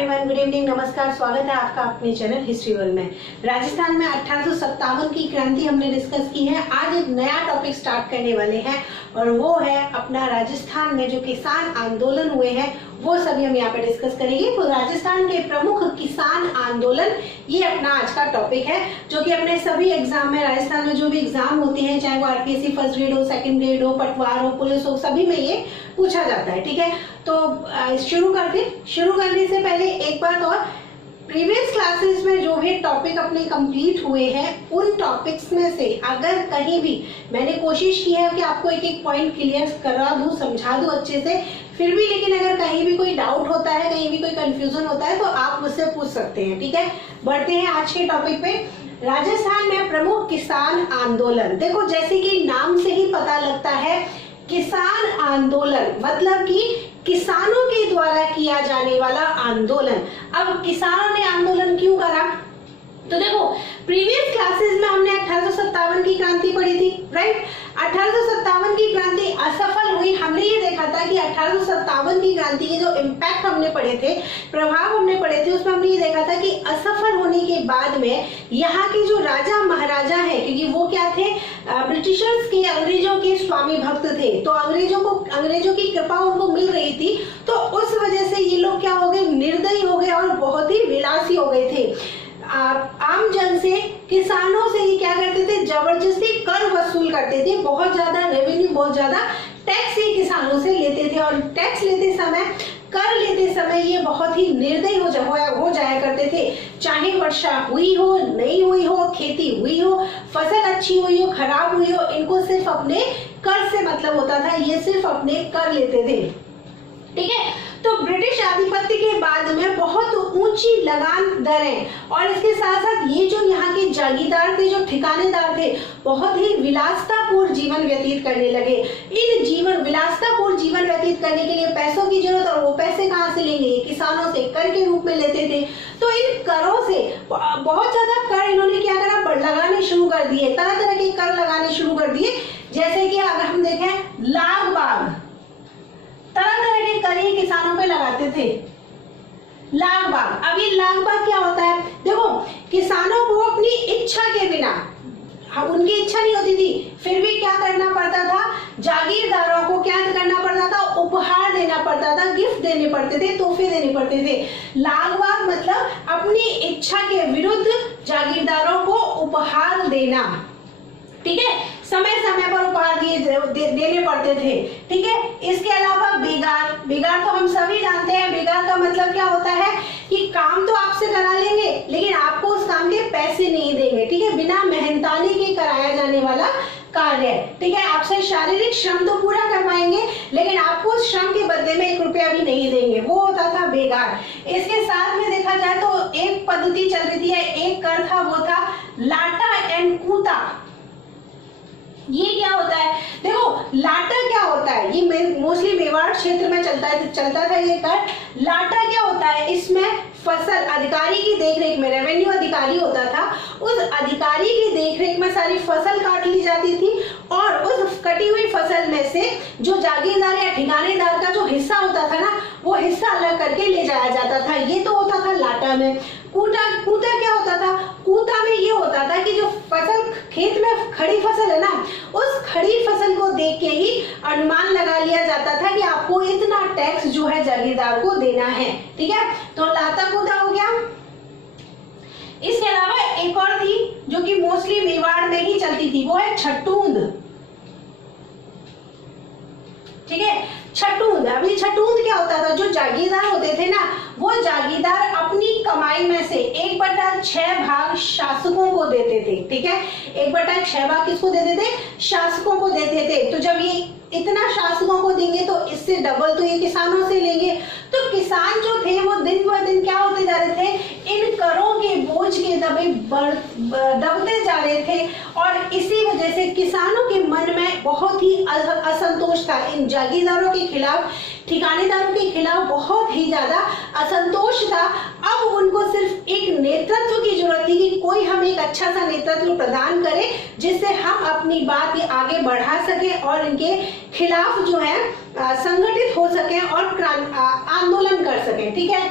Everyone, good evening, नमस्कार। स्वागत है आपका अपने चैनल हिस्ट्री वर्ल्ड में। राजस्थान में 1857 की क्रांति हमने डिस्कस की है। आज एक नया टॉपिक स्टार्ट करने वाले हैं और वो है अपना राजस्थान में जो किसान आंदोलन हुए हैं वो सभी हम यहाँ पे डिस्कस करेंगे। तो राजस्थान के प्रमुख किसान आंदोलन ये अपना आज का टॉपिक है, जो कि अपने सभी एग्जाम में, राजस्थान में जो भी एग्जाम होते हैं, चाहे वो आरपीएससी फर्स्ट ग्रेड हो, सेकंड ग्रेड हो, पटवार हो, पुलिस हो, सभी में ये पूछा जाता है। ठीक है, तो शुरू करने से पहले एक बात और, प्रीवियस क्लासेस में जो भी टॉपिक अपने कंप्लीट हुए हैं उन टॉपिक्स में से अगर कहीं भी मैंने कोशिश की है कि आपको एक एक पॉइंट क्लियर करा दूं, समझा दूं अच्छे से, फिर भी लेकिन अगर कहीं भी कोई डाउट होता है, कहीं भी कोई कंफ्यूजन होता है तो आप मुझसे पूछ सकते हैं। ठीक है, बढ़ते हैं आज के टॉपिक पे। राजस्थान में प्रमुख किसान आंदोलन। देखो, जैसे कि नाम से ही पता लगता है, किसान आंदोलन मतलब कि किसानों के द्वारा किया जाने वाला आंदोलन। अब किसानों ने आंदोलन क्यों करा? तो देखो, प्रीवियस क्लासेस में हमने 1857 की क्रांति पढ़ी थी, राइट। 1857 की क्रांति असफल हुई। हमने ये देखा था कि 1857 की क्रांति के जो इम्पैक्ट हमने पढ़े थे, प्रभाव हमने पढ़े थे, उसमें हमने ये देखा था कि असफल होने के बाद में यहाँ के जो राजा महाराजा है, क्योंकि वो क्या थे, ब्रिटिशर्स के, अंग्रेजों के स्वामी भक्त थे, तो अंग्रेजों की कृपा उनको मिल रही थी, तो उस वजह से ये लोग क्या हो गए, निर्दयी हो गए और बहुत ही विलासी हो गए थे। आम जन से, किसानों से ये क्या करते थे, जबरदस्ती कर वसूल करते थे, बहुत ज्यादा रेवेन्यू, बहुत ज्यादा टैक्स ये किसानों से लेते थे। और टैक्स लेते समय, कर लेते समय ये बहुत ही निर्दयी हो जाया करते थे। चाहे वर्षा हुई हो, नहीं हुई हो, खेती हुई हो, फसल अच्छी हुई हो, खराब हुई हो, इनको सिर्फ अपने कर से मतलब होता था, ये सिर्फ अपने कर लेते थे। ठीक है, तो ब्रिटिश आधिपत्य के बाद में बहुत ऊंची लगान दरें और इसके साथ साथ ये जो यहाँ के जागीरदार थे, जो ठिकानेदार थे, बहुत ही विलासतापूर्ण जीवन व्यतीत करने लगे। विलासतापूर्ण जीवन व्यतीत करने के लिए पैसों की जरूरत, और वो पैसे कहाँ से लेंगे, किसानों से कर के रूप में लेते थे। तो इन करों से बहुत ज्यादा कर इन्होंने क्या करा, लगाने शुरू कर दिए, तरह तरह के कर लगाने शुरू कर दिए। जैसे कि अगर हम देखें, लाग बाग, तरह तरह के कर ही किसानों पे लगाते थे। लाग बाग, अब ये लाग बाग क्या होता है, देखो, किसानों को अपनी इच्छा के बिना, उनकी इच्छा नहीं होती थी, फिर भी क्या करना पड़ता था, जागीरदारों को क्या करना पड़ता था, उपहार देना पड़ता था, गिफ्ट देने पड़ते थे, तोहफे देने पड़ते थे। लाग बाग मतलब अपनी इच्छा के विरुद्ध जागीरदारों को उपहार देना। ठीक है, समय समय पर उपहार देने पड़ते थे। ठीक है, इसके अलावा बेगार तो हम सभी जानते हैं। बेगार का मतलब क्या होता है कि काम तो आपसे करा लेंगे लेकिन आपको उस काम के पैसे नहीं देंगे। ठीक है, बिना मेहनतानी के कराया जाने वाला कार्य। ठीक है, आपसे शारीरिक श्रम तो पूरा करवाएंगे लेकिन आपको उस श्रम के बदले में 1 रुपया भी नहीं देंगे, वो होता था बेगार। इसके साथ में देखा जाए तो एक पद्धति चल रही थी, एक कर था, वो था लाटा एंड कूता। ये क्या होता है, देखो, लाटा क्या होता है, ये मोस्टली मेवाड़ क्षेत्र में चलता था ये कर। लाटा क्या होता है, इसमें फसल अधिकारी की देखरेख में, रेवेन्यू अधिकारी होता था, उस अधिकारी की देखरेख में सारी फसल काट ली जाती थी और उस कटी हुई फसल में से जो जागीरदार या ठिकानेदार का जो हिस्सा होता था ना, वो हिस्सा अलग करके ले जाया जाता था। ये तो होता था लाटा में। कूता क्या होता था, कूता में ये होता था कि जो फसल, खेत में खड़ी फसल है ना, उस खड़ी फसल को देख के ही अनुमान लगा लिया जाता था कि आपको इतना टैक्स जो है जागीरदार को देना है। ठीक है, तो लाता कूता हो गया। इसके अलावा एक और थी जो कि मोस्टली मेवाड़ में ही चलती थी, वो है छटूंद। ठीक है, छटूंद। अभी छटूंद क्या होता था, जो जागीरदार होते थे ना, वो जागीरदार अपनी कमाई में से 1/6 भाग शासकों को देते थे। ठीक है, 1/6 भाग किसको देते थे, शासकों को देते थे। तो जब ये इतना शासकों को देंगे तो इससे डबल तो ये किसानों से लेंगे। तो किसान जो थे वो दिन ब दिन क्या होते जा रहे थे, इन करों के बोझ के दबते जा रहे थे और इसी वजह से किसानों के मन में बहुत ही असंतोष था। इन जागीरदारों के खिलाफ, ठिकानेदारों के खिलाफ बहुत ही ज्यादा असंतोष था। अब उनको सिर्फ एक नेतृत्व की जरूरत थी कि कोई हम एक अच्छा सा नेतृत्व प्रदान करे जिससे हम अपनी बात आगे बढ़ा सके और इनके खिलाफ जो है संगठित हो सके और आंदोलन कर सके। ठीक है,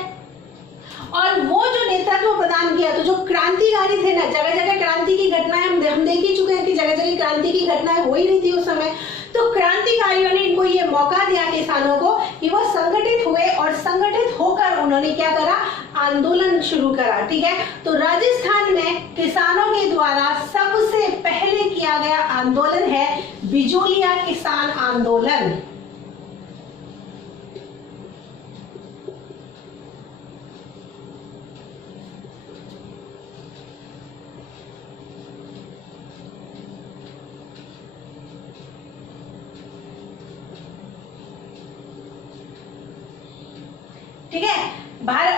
और वो जो नेतृत्व प्रदान किया, तो जो क्रांतिकारी थे ना, जगह जगह क्रांति की घटनाएं हम देख ही चुके हैं कि जगह जगह क्रांति की घटनाएं हो ही रही थी उस समय। तो क्रांतिकारियों ने इनको ये मौका दिया किसानों को कि वो संगठित हुए और संगठित होकर उन्होंने क्या करा, आंदोलन शुरू करा। ठीक है, तो राजस्थान में किसानों के द्वारा सबसे पहले किया गया आंदोलन है बिजोलिया किसान आंदोलन। ठीक है,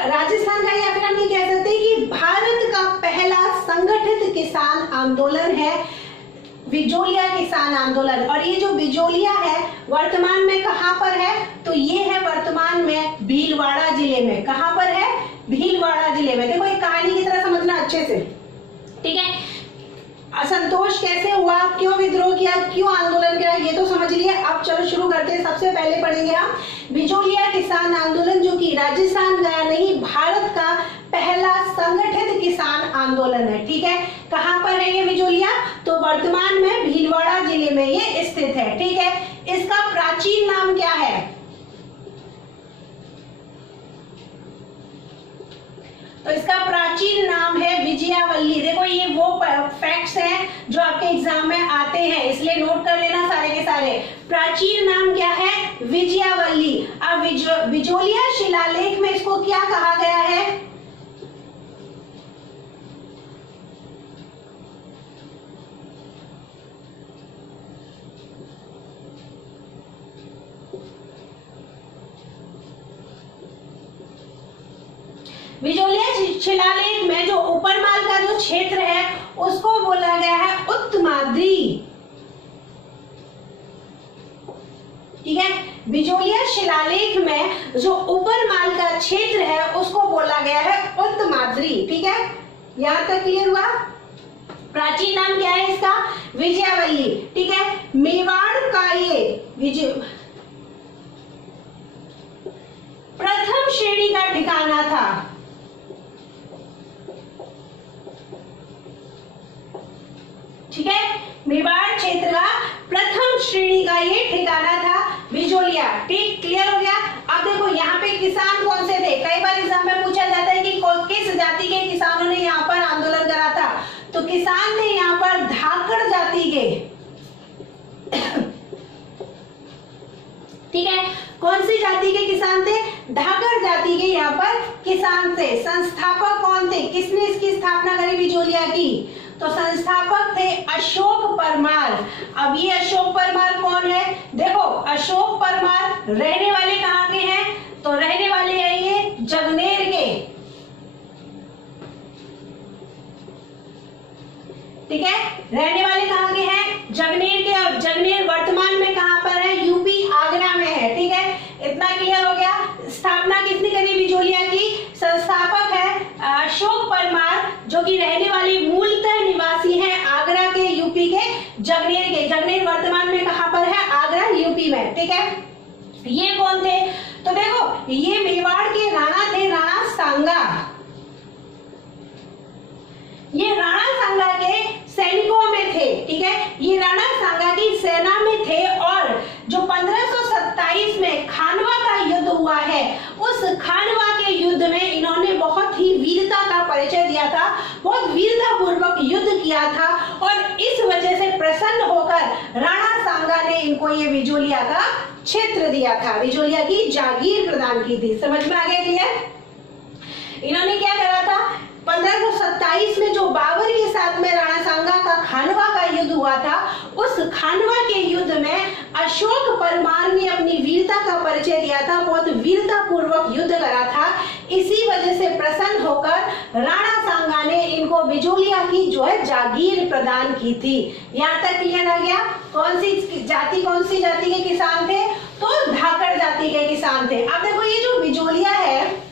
राजस्थान का, या फिर हम ये कह सकते हैं कि भारत का पहला संगठित किसान आंदोलन है बिजोलिया किसान आंदोलन। और ये जो बिजोलिया है वर्तमान में कहां पर है, तो ये है वर्तमान में भीलवाड़ा जिले में। कहां पर है, भीलवाड़ा जिले में। देखो एक कहानी की तरह समझना अच्छे से। ठीक है, असंतोष कैसे हुआ, क्यों विद्रोह किया, क्यों आंदोलन किया, ये तो समझ लिए। अब चलो शुरू करते हैं। सबसे पहले पढ़ेंगे हम बिजोलिया किसान आंदोलन, जो कि राजस्थान का नहीं भारत का पहला संगठित किसान आंदोलन है। ठीक है, कहां पर है ये बिजोलिया, तो वर्तमान में भीलवाड़ा जिले में ये स्थित है। ठीक है, इसका प्राचीन नाम क्या है, तो इसका प्राचीन नाम है विजयावल्ली। देखो ये वो फैक्ट्स हैं जो आपके एग्जाम में आते हैं, इसलिए नोट कर लेना सारे के सारे। प्राचीन नाम क्या है, विजयावल्ली। अब बिजोलिया शिलालेख में इसको क्या कहा गया है, बिजोलिया शिलालेख में जो ऊपरमाल का जो क्षेत्र है उसको बोला गया है उत्तमाद्री। ठीक है, बिजोलिया शिलालेख में जो ऊपरमाल का क्षेत्र है उसको बोला गया है उत्तमाद्री। ठीक है, यहां तक क्लियर हुआ। प्राचीन नाम क्या है इसका, विजयावल्ली। ठीक है, मेवाड़ का ये प्रथम श्रेणी का ठिकाना था। ठीक है, मेवाड़ क्षेत्र का प्रथम श्रेणी का ये ठिकाना था बिजोलिया। ठीक, क्लियर हो गया। अब देखो यहाँ पे किसान कौन से थे, कई बार एग्जाम में पूछा जाता है कि किस जाति के किसानों ने यहाँ पर आंदोलन करा था, तो किसान थे यहाँ पर धाकड़ जाति के। ठीक है, कौन सी जाति के किसान थे, धाकड़ जाति के यहाँ पर किसान थे। संस्थापक कौन थे, किसने इसकी स्थापना करी बिजोलिया की, तो संस्थापक थे अशोक परमार। अब ये अशोक परमार कौन है, देखो अशोक परमार रहने वाले कहाँ के हैं, तो रहने वाले हैं ये जगनेर के। ठीक है, रहने वाले कहाँ के हैं, जगनेर के। और जगनेर वर्तमान में कहाँ पर है, यूपी आगरा में है। ठीक है, इतना क्लियर हो गया। स्थापना किसने करी बिजोलिया की, संस्थापक है अशोक परमार, जो कि रहने वाले मूलतः निवासी हैं आगरा के, यूपी के जगनेर के। जगनेर वर्तमान में कहां पर है, आगरा यूपी में। ठीक है, ये कौन थे, तो देखो ये मेवाड़ के राणा थे, राणा सांगा। ये राणा सांगा के सैनिकों में थे। ठीक है, ये राणा सांगा की सेना में थे। और जो 1527 में खानवा का युद्ध हुआ है, उस खानवा के युद्ध में इन्होंने बहुत ही वीरता का परिचय दिया था, बहुत वीरता पूर्वक युद्ध किया था। और इस वजह से प्रसन्न होकर राणा सांगा ने इनको ये बिजोलिया का क्षेत्र दिया था, बिजोलिया की जागीर प्रदान की थी। समझ में आ गया क्लियर। इन्होंने क्या करा था, 1527 में जो बाबर के साथ में राणा सांगा का खानवा का युद्ध हुआ था, उस खानवा के युद्ध में अशोक परमार ने अपनी वीरता का परिचय दिया था, बहुत वीरता पूर्वक युद्ध करा था। इसी वजह से प्रसन्न होकर राणा सांगा ने इनको बिजोलिया की जो है जागीर प्रदान की थी। यहाँ तक क्लियर आ गया। कौन सी जाति के किसान थे, तो धाकड़ जाति के किसान थे। अब देखो ये जो बिजोलिया है,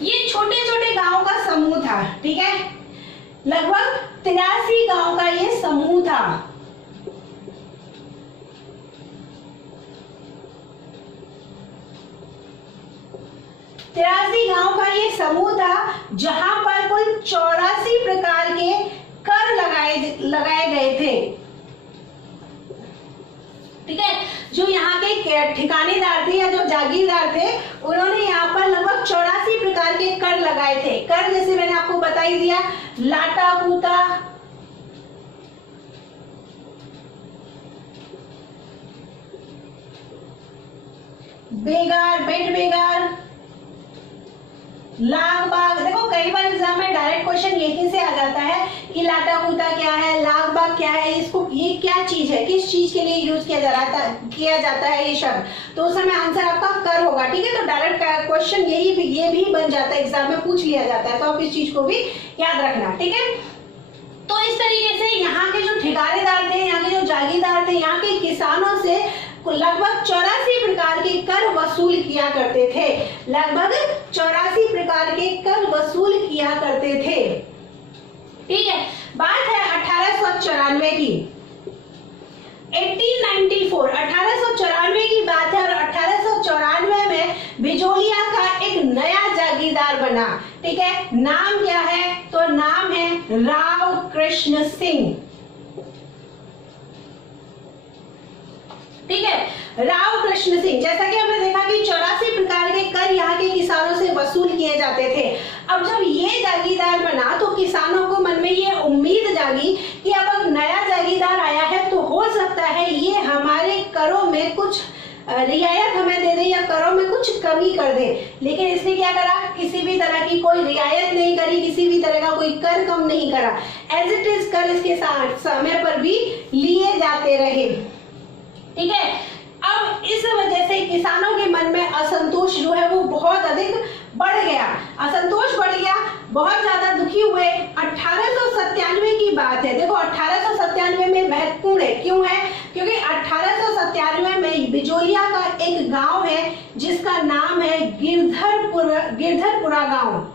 ये छोटे छोटे गांव का समूह था। ठीक है, लगभग 83 गांव का ये समूह था। 83 गांव का ये समूह था जहां पर कुल 84 प्रकार के कर लगाए गए थे। ठीक है, जो यहाँ के ठिकानेदार थे या जो जागीरदार थे उन्होंने यहाँ पर लगभग 84 प्रकार के कर लगाए थे। कर जैसे मैंने आपको बता ही दिया, लाटा पूता, बेगार, बेट बेगार, लाग बाग। देखो कई बार एग्जाम में डायरेक्ट क्वेश्चन यहीं से आ जाता है कि लाटा कूटा क्या है, लाग बाग क्या है, इसको ये क्या चीज है, किस चीज के लिए यूज किया जाता है ये शब्द, तो उस समय आंसर आपका कर होगा। ठीक है, तो डायरेक्ट क्वेश्चन ये भी बन जाता है, एग्जाम में पूछ लिया जाता है, तो आप इस चीज को भी याद रखना। ठीक है, तो इस तरीके से यहाँ के जो ठेकेदार थे, यहाँ के जो जागीरदार थे, यहाँ के किसानों से लगभग 84 प्रकार के कर वसूल किया करते थे। लगभग 84 प्रकार के कर वसूल किया करते थे। ठीक है, बात है 1894 की, 1894 की बात है, और 1894 में बिजोलिया का एक नया जागीरदार बना। ठीक है, नाम क्या है, तो नाम है राव कृष्ण सिंह। ठीक है, राव कृष्ण सिंह। जैसा कि हमने देखा कि 84 प्रकार के कर यहाँ के किसानों से वसूल किए जाते थे। अब जब ये जागीरदार बना तो किसानों को मन में ये उम्मीद जागी कि अब नया जागीरदार आया है तो हो सकता है ये हमारे करों में कुछ रियायत हमें दे दे या करों में कुछ कमी कर दे। लेकिन इसने क्या करा, किसी भी तरह की कोई रियायत नहीं करी, किसी भी तरह का कोई कर कम नहीं करा। एज इट इज कर इसके साथ समय पर भी लिए जाते रहे। ठीक है, अब इस वजह से किसानों के मन में असंतोष जो है वो बहुत अधिक बढ़ गया, असंतोष बढ़ गया, बहुत ज्यादा दुखी हुए। 1897 की बात है। देखो 1897 में महत्वपूर्ण है, क्यों है, क्योंकि 1897 में बिजोलिया का एक गांव है जिसका नाम है गिरधरपुरा गांव।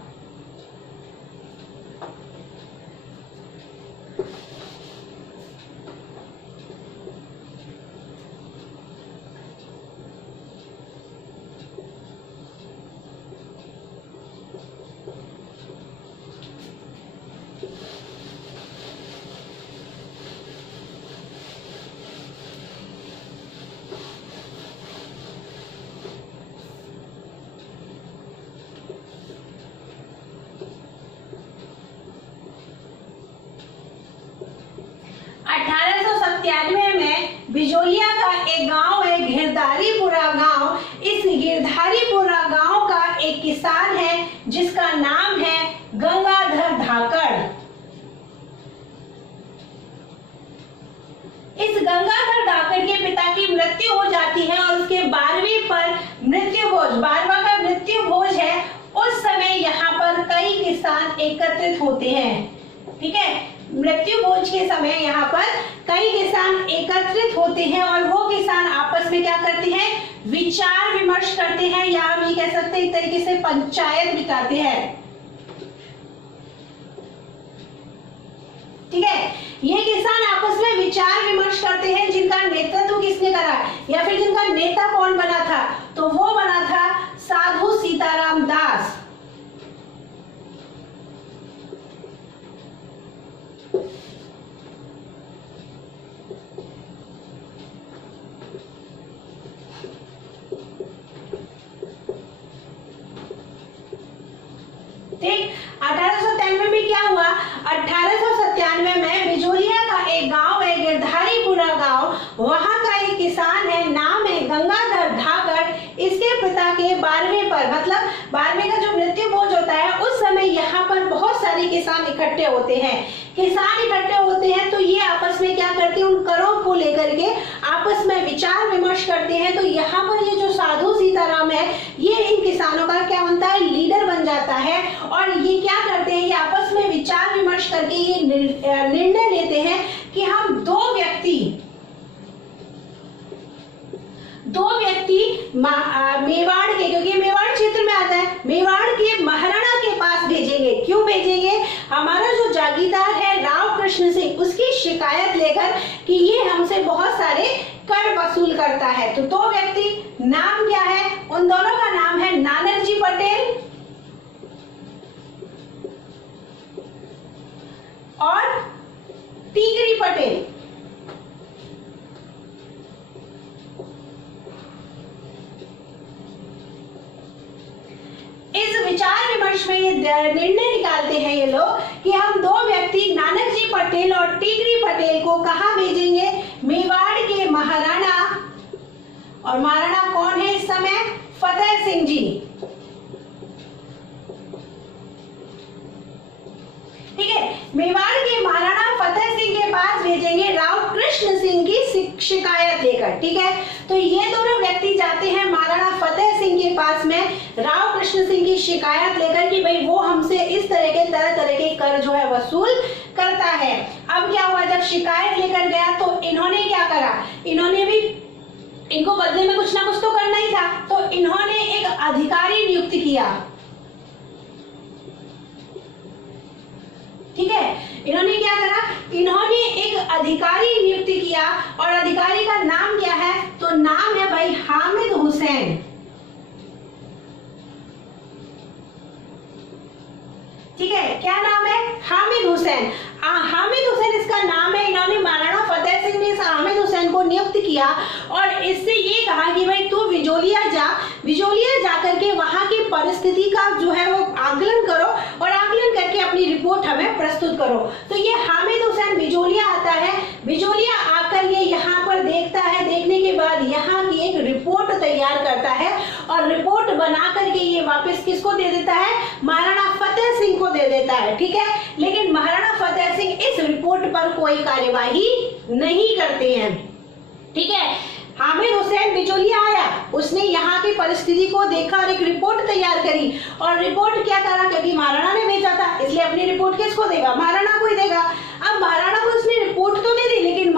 बिजोलिया का एक गांव है गिरधारीपुरा गांव। इस गिरधारीपुरा गांव का एक किसान है जिसका नाम है गंगाधर धाकड़। इस गंगाधर धाकड़ के पिता की मृत्यु हो जाती है और उसके 12वीं पर मृत्युभोज, 12वां का मृत्युभोज है। उस समय यहाँ पर कई किसान एकत्रित होते हैं। ठीक है, मृत्युभोज के समय यहाँ पर कई किसान एकत्रित होते हैं और वो किसान आपस में क्या करते हैं, विचार विमर्श करते हैं, या हम ये कह सकते हैं एक तरीके से पंचायत बिताते हैं। ठीक है, ये किसान आपस में विचार विमर्श करते हैं जिनका नेतृत्व किसने करा या फिर जिनका नेता कौन बना था, तो वो बना था साधु सीताराम दास। ठीक, 1897 में क्या हुआ, 1897 में बिजोलिया का एक गांव है गिरधारीपुरा गांव, वहां का एक किसान है, नाम है गंगाधर धाकड़। इसके पिता के 12वें पर, मतलब 12वें का जो मृत्युभोज होता है उस समय यहाँ पर बहुत सारे किसान इकट्ठे होते हैं। किसान इकट्ठे होते हैं तो ये आपस में क्या करते हैं, उन करों को लेकर के आपस में विचार विमर्श करते हैं। तो यहाँ पर ये जो साधु सीताराम है ये इन किसानों का क्या बनता है, लीडर बन जाता है। और ये क्या करते हैं, ये आपस में विचार विमर्श करके ये निर्णय लेते हैं कि हम दो व्यक्ति मेवाड़ के, क्योंकि मेवाड़ क्षेत्र में आता है, मेवाड़ के महाराणा के पास भेजेंगे। क्यों भेजेंगे, हमारा जो जागीरदार है राव कृष्ण सिंह, उसकी शिकायत लेकर कि ये हमसे बहुत सारे कर वसूल करता है। तो दो व्यक्ति, नाम क्या है, उन दोनों का नाम है नानक जी पटेल और टीकरी पटेल। इस विचार विमर्श में ये निर्णय निकालते हैं ये लोग कि हम दो व्यक्ति नानक जी पटेल और टीकरी पटेल को कहाँ भेजेंगे, मेवाड़ के महाराणा, और महाराणा कौन है इस समय, फतेह सिंह जी। ठीक है, मेवाड़ के महाराणा फतेह सिंह के पास भेजेंगे राव कृष्ण सिंह की शिकायत लेकर। ठीक है, तो ये दोनों व्यक्ति जाते हैं महाराणा फतेह सिंह के पास में राव कृष्ण सिंह की शिकायत लेकर कि भाई वो हमसे इस तरह तरह के कर जो है वसूल करता है। अब क्या हुआ, जब शिकायत लेकर गया तो इन्होंने क्या करा, इन्होंने भी, इनको बदले में कुछ ना कुछ तो करना ही था, तो इन्होंने एक अधिकारी नियुक्त किया। ठीक है, इन्होंने क्या करा, इन्होंने एक अधिकारी नियुक्त किया, और अधिकारी का नाम क्या है, तो नाम है भाई हामिद हुसैन। ठीक है, क्या नाम है, हामिद हुसैन। हामिद हुसैन इसका नाम है। इन्होंने महाराणा फतेह सिंह ने इस हामिद हुसैन को नियुक्त किया और इससे ये कहा कि भाई तू विजोलिया जा, विजोलिया जाकर के वहां की परिस्थिति का जो है वो आकलन करो और आकलन करके अपनी रिपोर्ट हमें प्रस्तुत करो। तो ये हामिद हुसैन विजोलिया आता है, विजोलिया आकर ये यहाँ पर देखता है, देखने के बाद यहाँ की एक रिपोर्ट तैयार करता है और रिपोर्ट बना करके ये वापस किसको दे देता है, महाराणा फतेह सिंह को दे देता है। ठीक है, लेकिन महाराणा फतेह सिंह इस रिपोर्ट पर कोई कार्यवाही नहीं करते हैं। ठीक है, हामिद हुसैन बिजोलिया आया, उसने यहाँ की परिस्थिति को देखा और एक रिपोर्ट तैयार करी, और रिपोर्ट क्या करा, क्योंकि महाराणा ने भेजा था इसलिए अपनी रिपोर्ट किसको देगा, महाराणा को ही देगा। अब महाराणा को उसने रिपोर्ट तो दे दी, लेकिन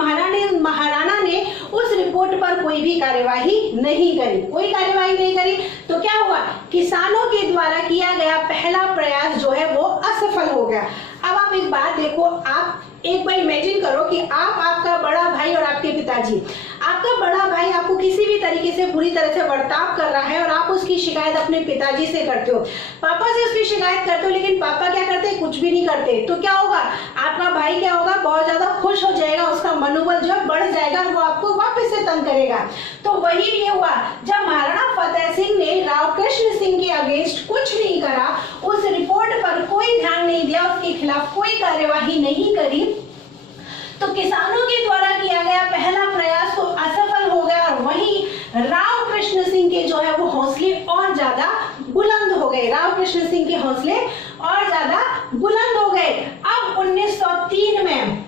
महाराणा ने उस रिपोर्ट पर कोई भी कार्यवाही नहीं करी, कोई कार्यवाही नहीं करी। तो क्या हुआ, किसानों के द्वारा किया गया पहला प्रयास जो है वो असफल हो गया। अब आप एक बात देखो, आप एक बार इमेजिन करो कि आप, आपका बड़ा भाई और आपके पिताजी, आपका बड़ा भाई आपको किसी भी तरीके से बुरी तरह से बर्ताव कर रहा है और आप उसकी शिकायत अपने पिताजी से करते हो, पापा से उसकी शिकायत करते हो, लेकिन पापा क्या करते हैं, कुछ भी नहीं करते। तो क्या होगा, आपका भाई क्या होगा, बहुत ज्यादा खुश हो जाएगा, उसका मनोबल जो है बढ़ जाएगा और वो आपको वापस से तंग करेगा। तो वही ये हुआ, जब महाराणा फतेह सिंह ने राव कृष्ण सिंह के अगेंस्ट कुछ नहीं करा, उस रिपोर्ट पर कोई ध्यान नहीं दिया, उसके खिलाफ कोई कार्यवाही नहीं करी, तो किसानों के द्वारा किया गया पहला प्रयास तो असफल हो गया और वहीं राव कृष्ण सिंह के जो है वो हौसले और ज्यादा बुलंद हो गए, राव कृष्ण सिंह के हौसले और ज्यादा बुलंद हो गए। अब 1903 में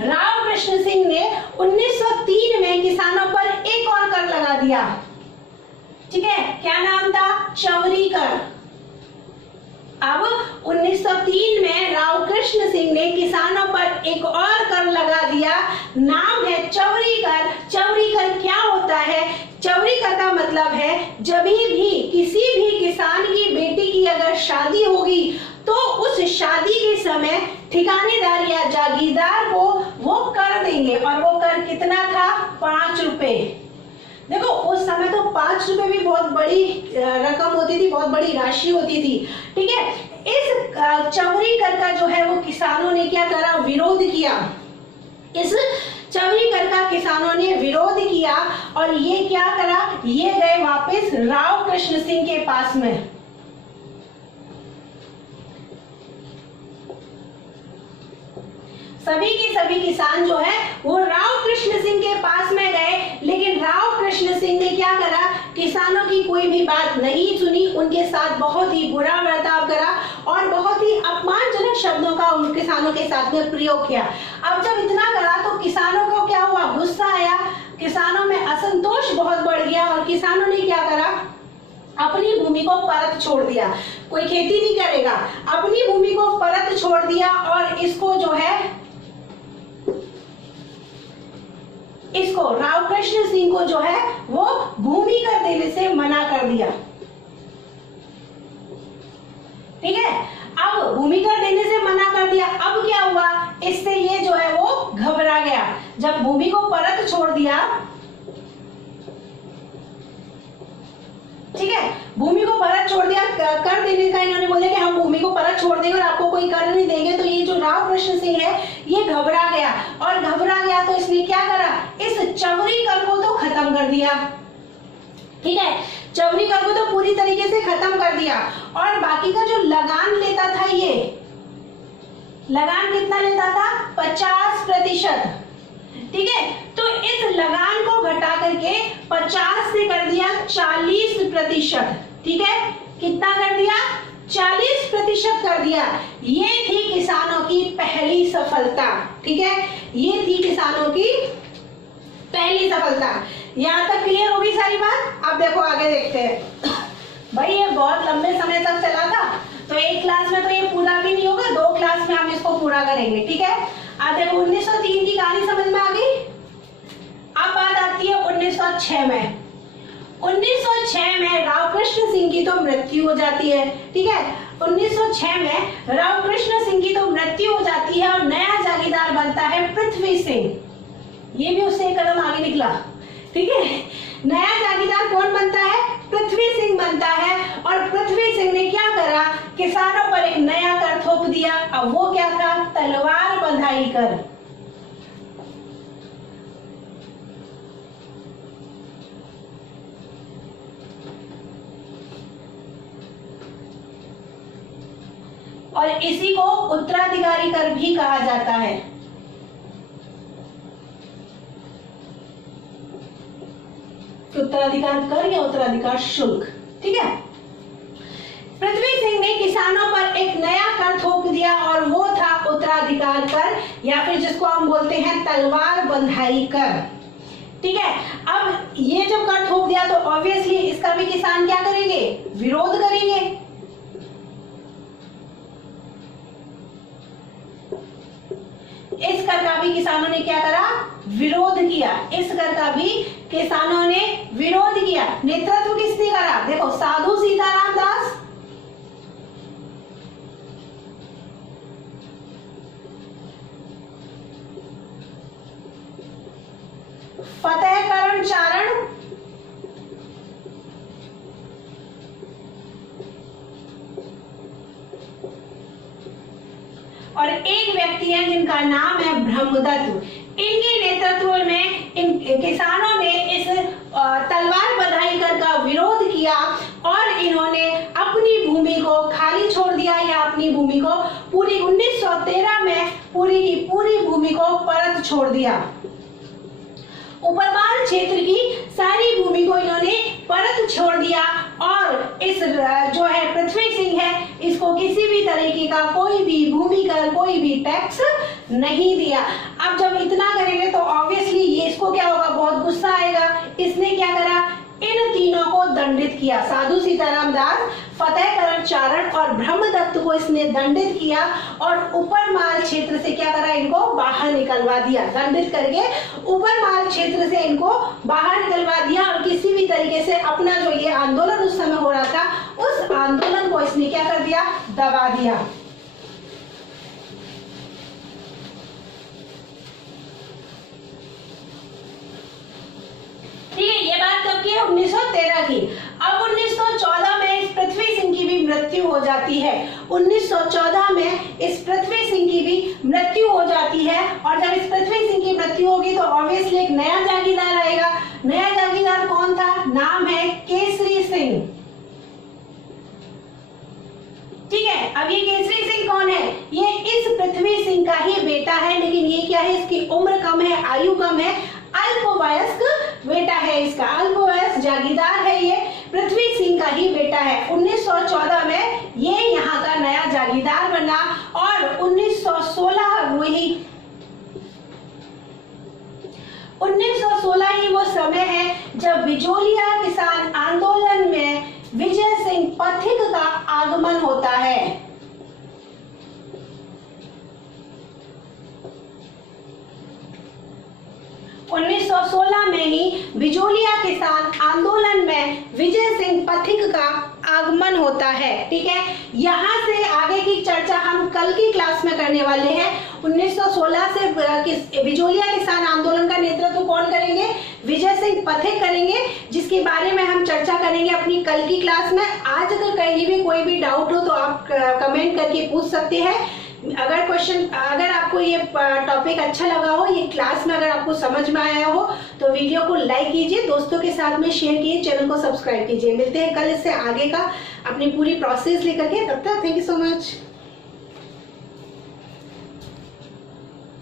राव कृष्ण सिंह ने 1903 में किसानों पर एक और कर लगा दिया। ठीक है, क्या नाम था, चौरी कर। अब 1903 में राव कृष्ण सिंह ने किसानों पर एक और कर लगा दिया, नाम है चौरी कर। चौरी कर क्या होता है, चौरी कर का मतलब है जब भी किसी भी किसान की बेटी की अगर शादी होगी तो उस शादी के समय ठिकानेदार या जागीरदार को वो कर देंगे, और वो कर कितना था, 5 रुपए। देखो उस समय तो 5 रुपए भी बहुत बड़ी रकम होती थी, बहुत बड़ी राशि होती थी। ठीक है, इस चौरी कर का जो है वो किसानों ने क्या करा, विरोध किया। इस चौरी कर का किसानों ने विरोध किया और ये क्या करा, ये गए वापस राव कृष्ण सिंह के पास में। सभी के सभी किसान जो है वो राव कृष्ण सिंह के पास में गए, लेकिन राव कृष्ण सिंह ने क्या करा, किसानों की कोई भी बात नहीं सुनी, उनके साथ बहुत ही बुरा बर्ताव करा और बहुत ही अपमानजनक शब्दों का उन किसानों के साथ में प्रयोग किया। अब जब इतना करा तो किसानों को क्या हुआ, गुस्सा आया, किसानों में असंतोष बहुत बढ़ गया और किसानों ने क्या करा, अपनी भूमि को परत छोड़ दिया। कोई खेती नहीं करेगा, अपनी भूमि को परत छोड़ दिया और इसको जो है, इसको राव कृष्ण सिंह को जो है वो भूमि कर देने से मना कर दिया। ठीक है, अब भूमि कर देने से मना कर दिया। अब क्या हुआ, इससे ये जो है वो घबरा गया। जब भूमि को परत छोड़ दिया ठीक है, भूमि को परत छोड़ दिया, कर देने का इन्होंने बोला कि हम भूमि को परत छोड़ देंगे और आपको कोई कर नहीं देंगे। तो ये जो राव कृष्ण सिंह है ये घबरा गया, और घबरा गया तो इसने क्या करा, इस चवरी कर को तो खत्म कर दिया। ठीक है, चवरी कर को तो पूरी तरीके से खत्म कर दिया, और बाकी का जो लगान लेता था, ये लगान कितना लेता था, 50%। ठीक है, तो इस लगान को घटा करके 50 से कर दिया 40%। ठीक है, कितना कर दिया, 40% कर दिया। ये थी किसानों की पहली सफलता। ठीक है, ये थी किसानों की पहली सफलता। यहाँ तक क्लियर होगी सारी बात। अब देखो आगे देखते हैं। भाई ये बहुत लंबे समय तक चला था, तो एक क्लास में तो ये पूरा भी नहीं होगा, 2 क्लास में हम इसको पूरा करेंगे। ठीक है, अब देखो 1903 की कहानी समझ में आ गई। अब बात आती है 1906 में। 1906 में राव कृष्ण सिंह की तो मृत्यु हो जाती है। ठीक है, 1906 में राव कृष्ण सिंह की तो मृत्यु हो जाती है और नया जागीरदार बनता है पृथ्वी सिंह। ये भी उससे एक कदम आगे निकला। ठीक है, नया जागीरदार कौन बनता है, पृथ्वी सिंह बनता है। और पृथ्वी सिंह ने क्या करा, किसानों पर एक नया कर थोप दिया। अब वो क्या था, तलवार बंधाई कर। और इसी को उत्तराधिकारी कर भी कहा जाता है। उत्तराधिकार कर या उत्तराधिकार शुल्क। ठीक है, पृथ्वी सिंह ने किसानों पर एक नया कर थोप दिया और वो था उत्तराधिकार कर, या फिर जिसको हम बोलते हैं तलवार बंधाई कर। ठीक है, अब ये जब कर थोप दिया तो ऑब्वियसली इसका भी किसान क्या करेंगे, विरोध करेंगे। इस कर का भी किसानों ने क्या करा, विरोध किया। इस कर का भी किसानों ने विरोध किया। नेतृत्व किसने करा, देखो साधु सीताराम दास, फतेहकरण चारण, और एक व्यक्ति है जिनका नाम है ब्रह्मदत्त। इनके नेतृत्व में इन किसानों ने इस तलवार बंधाई कर का विरोध किया और इन्होंने अपनी भूमि को खाली छोड़ दिया, या अपनी भूमि को पूरी 1913 में पूरी की पूरी भूमि को परत छोड़ दिया। उपरमाल क्षेत्र की सारी भूमि को इन्होंने परत छोड़ दिया, और इस जो है पृथ्वी सिंह है, इसको किसी भी तरीके का कोई भी भूमि कर, कोई भी टैक्स नहीं दिया। अब जब इतना करेंगे तो ऑब्वियसली ये इसको क्या होगा, बहुत गुस्सा आएगा। इसने क्या करा, इन तीनों को दंडित किया। साधु सीताराम दास, फतेहकरण चारण और ब्रह्मदत्त को इसने दंडित किया, और उपरमाल क्षेत्र से क्या करा, इनको बाहर निकलवा दिया। दंडित करके उपरमाल क्षेत्र से इनको बाहर निकलवा दिया, और किसी भी तरीके से अपना जो ये आंदोलन उस समय हो रहा था, उस आंदोलन को इसने क्या कर दिया, दबा दिया। ठीक है, ये बात कब की है, 1913 की। अब 1914 में इस पृथ्वी सिंह की भी मृत्यु हो जाती है। 1914 में इस पृथ्वी सिंह की भी मृत्यु हो जाती है, और जब इस पृथ्वी सिंह की मृत्यु होगी तो ऑब्वियसली एक नया जागीरदार आएगा। नया जागीरदार कौन था, नाम है केसरी सिंह। ठीक है, अब ये केसरी सिंह कौन है, ये इस पृथ्वी सिंह का ही बेटा है, लेकिन ये क्या है, इसकी उम्र कम है, आयु कम है, अल्पवयस्क बेटा है इसका, अल्पवयस्क जागीरदार है, ये पृथ्वी सिंह का ही बेटा है। 1914 में ये यहाँ का नया जागीरदार बना, और 1916 ही वो समय है जब बिजोलिया किसान आंदोलन में विजय सिंह पथिक का आगमन होता है। उन्नीस 1916 में ही बिजोलिया किसान आंदोलन में विजय सिंह पथिक का आगमन होता है। ठीक है, यहाँ से आगे की चर्चा हम कल की क्लास में करने वाले हैं। 1916 से बिजोलिया किसान आंदोलन का नेतृत्व कौन करेंगे, विजय सिंह पथिक करेंगे, जिसके बारे में हम चर्चा करेंगे अपनी कल की क्लास में। आज अगर कहीं भी कोई भी डाउट हो तो आप कमेंट करके पूछ सकते हैं। अगर आपको ये टॉपिक अच्छा लगा हो, ये क्लास में अगर आपको समझ में आया हो तो वीडियो को लाइक कीजिए, दोस्तों के साथ में शेयर कीजिए, चैनल को सब्सक्राइब कीजिए। मिलते हैं कल इससे आगे का अपनी पूरी प्रोसेस लेकर के। तब तक थैंक यू सो मच।